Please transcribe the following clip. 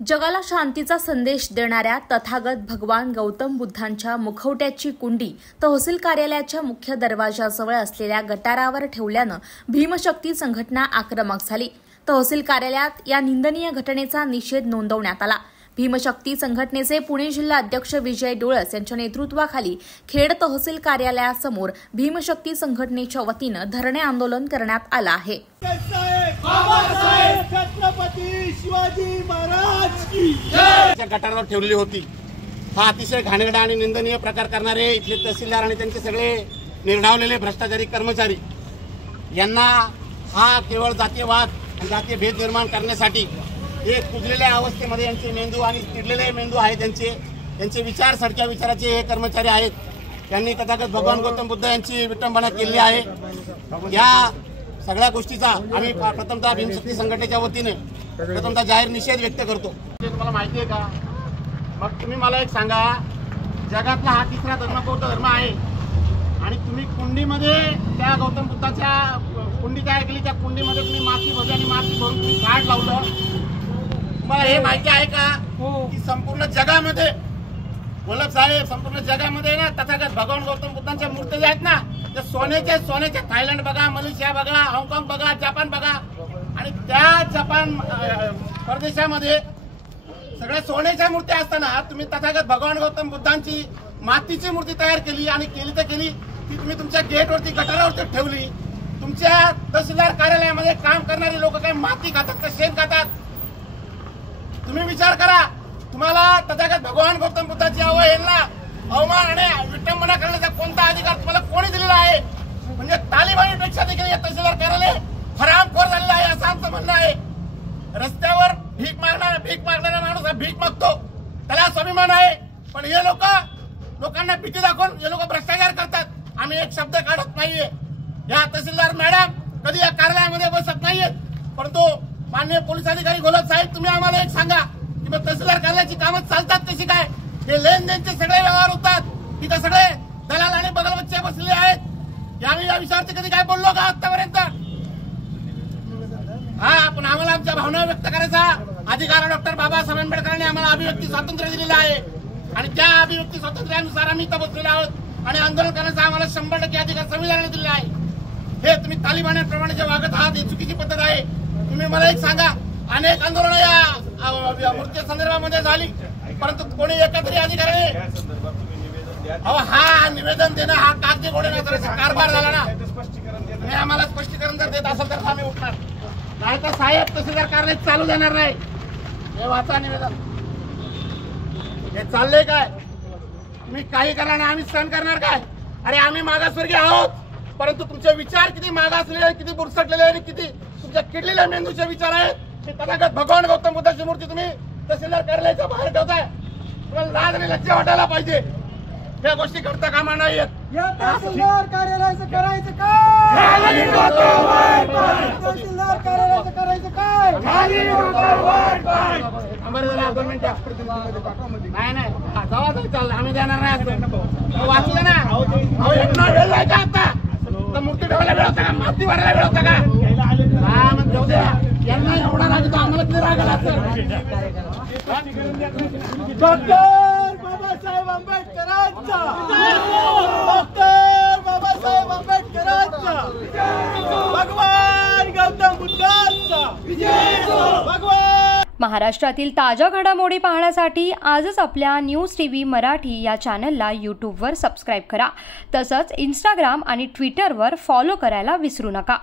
जगाला शांतीचा संदेश देणाऱ्या तथागत भगवान गौतम बुद्धांच्या मुखवट्याची कुंडी तहसील कार्यालयाच्या मुख्य दरवाजाजवळ असलेल्या गटारावर ठेवल्यानं भीमशक्ती संघटना आक्रमक झाली। तहसील कार्यालयात या निंदनीय घटनेचा निषेध नोंदवण्यात आला। भीमशक्ती संघटनेचे पुणे जिल्हा अध्यक्ष विजय डोळस यांच्या नेतृत्वाखाली खेड तहसील कार्यालयासमोर भीमशक्ती संघटनेच्या वतीनं धरणे आंदोलन करण्यात आलं आहे। छत्रपती शिवाजी महाराज की जय गटारावर ठेवलेली होती। हा अतिशय घाणेरडा आणि निंदनीय प्रकार करणारे इथले तहसीलदार आणि त्यांचे सगळे निर्णावलेले भ्रष्टाचारी कर्मचारी यांना हा केवळ जातीयवाद आणि जातीय भेद निर्माण करण्यासाठी हे कुजलेल्या अवस्थेमध्ये यांचे मेंदू आणि चिडलेले मेंदू आहे त्यांचे विचार सडक्या विचाराचे हे कर्मचारी आहेत। त्यांनी तथागत भगवान गौतम बुद्ध यांची विटंबना केली आहे। या सगळ्या गोष्टीचा आम्ही प्रथमतः भीमशक्ती संघटनेच्या वतीने प्रथमतः जाहीर निषेध व्यक्त करतो। तुम्हाला माहिती आहे का? मग तुम्ही मला एक सांगा, जगातला हा तिसरा धर्म बौद्ध धर्म आहे आणि तुम्ही कुंडीमध्ये त्या गौतम बुद्धाच्या कुंडी तयार केली, त्या कुंडीमध्ये तुम्ही माती भरली आणि माती भरून तुम्ही झाड लावलं। तुम्हाला हे माहिती आहे का की संपूर्ण जगामध्ये वल्लभ साहेब संपूर्ण जगामध्ये ना तथागत भगवान गौतम बुद्धांच्या मूर्ती आहेत ना, त्या सोन्याच्या थायलंड बघा, मलेशिया बघा, हाँगकाँग बघा, जपान बघा आणि त्या जपान प्रदेशामध्ये सगळ्या सोन्याच्या मूर्त्या असताना तुम्ही तथागत भगवान गौतम बुद्धांची मातीची मूर्ती तयार केली आणि केली ती तुम्ही तुमच्या गेटवरती गटारावरती ठेवली। तुमच्या तहसीलदार कार्यालयामध्ये काम करणारे लोक काही माती खातात का शेण खातात? तुम्ही विचार करा। तुम्हाला तथागत भगवान गौतम बुद्धाची अवहेलना, अवमान आणि विटंबना करण्याचा कोणता अधिकार तुम्हाला कोणी दिलेला आहे? म्हणजे तालिबानीपेक्षा देखील या तहसीलदार कार्यालय हरामखोर झालेलं आहे असं आमचं म्हणणं आहे। रस्त्यावर भीक मागणारा माणूस भीक मागतो, त्याला स्वाभिमान आहे, पण हे लोकांना भीती दाखवून हे लोक भ्रष्टाचार करतात। आम्ही एक शब्द काढत नाहीये। या तहसीलदार मॅडम कधी या कार्यालयामध्ये बसत नाहीयेत, परंतु माननीय पोलीस अधिकारी घोलप साहेब तुम्ही आम्हाला एक सांगा की मग तहसीलदार कार्यालयाची कामं चालतात कशी काय? हे लेनदेनचे सगळे व्यवहार होतात, तिथे सगळे दलाल आणि बगलबच्चे बसलेले आहेत। आम्ही या विषयावरती कधी काय बोललो का आतापर्यंत? हा, पण आम्हाला आमच्या भावना व्यक्त करायचा अधिकार डॉक्टर बाबासाहेब आंबेडकरांनी आम्हाला अभिव्यक्ती स्वातंत्र्य दिलेलं आहे आणि त्या अभिव्यक्ती स्वातंत्र्यानुसार आम्ही इथं बसलेलो आहोत आणि आंदोलन करण्याचा आम्हाला 100% अधिकार संविधानाने दिलेला आहे। हे तुम्ही तालिबान्यांप्रमाणे जे वागत आहात ही चुकीची पद्धत आहे। तुम्ही मला एक सांगा, अनेक आंदोलनं या मूर्ती संदर्भामध्ये झाली, परंतु कोणी एकातरी अधिकाऱ्याने हा निवेदन देणं हा कागदी घोडण्याचा कारभार झाला ना। तुम्ही आम्हाला स्पष्टीकरण जर देत असेल तर आम्ही उठणार, नाही तर साहेब तहसीलदार कार्यालय चालू देणार नाही। हे वाचा निवेदन। हे चाललंय काय? तुम्ही काही करा ना, आम्ही सहन करणार काय? अरे आम्ही मागासवर्गीय आहोत, परंतु तुमचे विचार किती मागासलेले, किती बुरसटलेले आणि किती तुमच्या किडलेल्या मेंदूचे विचार आहेत। ते तथागत भगवान गौतम बुद्धाची मूर्ती तुम्ही तहसीलदार कार्यालयाच्या बाहेर ठेवताय। तुम्हाला लाज आणि लज्जा वाटायला पाहिजे। या गोष्टी करता कामा नाहीयेत। तहसीलदार कार्यालयाचं करायचं काय? तहसीलदार कार्यालयाचं करायचं काय? दोन मिनिटं नाही जावा चाललं, आम्ही देणार नाही। वाचलं ना, वेळ जायचा आता मूर्ती ठेवायला वेळ होता का? माती भरायला वेळ होता का? हा मग जाऊ द्या, यांना एवढा राग येतो, आम्हाला किती राग आला? डॉक्टर बाबासाहेब आंबेडकरांचा, डॉक्टर बाबासाहेब आंबेडकरांचा, भगवान गौतम बुद्धांचा भगवान। महाराष्ट्रातील ताज्या घडामोडी पाहण्यासाठी आजच आपल्या न्यूज टीव्ही मराठी या चॅनलला यूट्यूबवर सबस्क्राईब करा। तसंच इंस्टाग्राम आणि ट्विटरवर फॉलो करायला विसरू नका।